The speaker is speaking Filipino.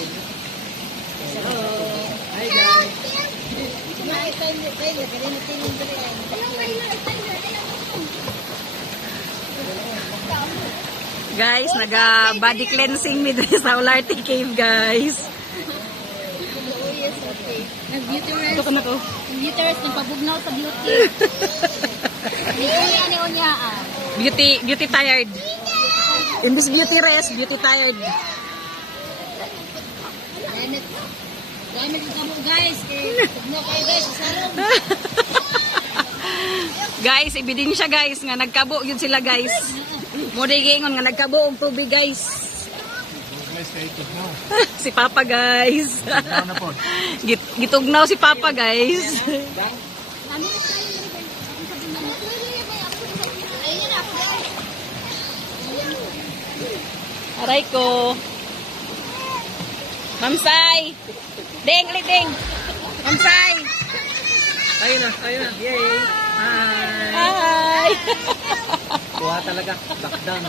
Hello. Hi guys. Guys, naga body cleansing mi dito sa Olarte Cave, guys. Nag-beauty rest. Ito ka na to. Beauty rest, nagpabugnaw sa beauty. Ano yun niya Beauty tired. In this beauty rest, beauty tired. Gamit ka mo guys. Bugnaw kayo guys. Sarong. Guys, ibidin siya guys nga nagkabo yun sila guys. Mo gingon nga nagkabo og tubig guys. Si Papa guys. Gitugnaw si Papa guys. Aray ko. Mamsay. Ding, ding. Mamsay. Ayun na. Yay. Hi. Hi. Kuha talaga. Lockdown.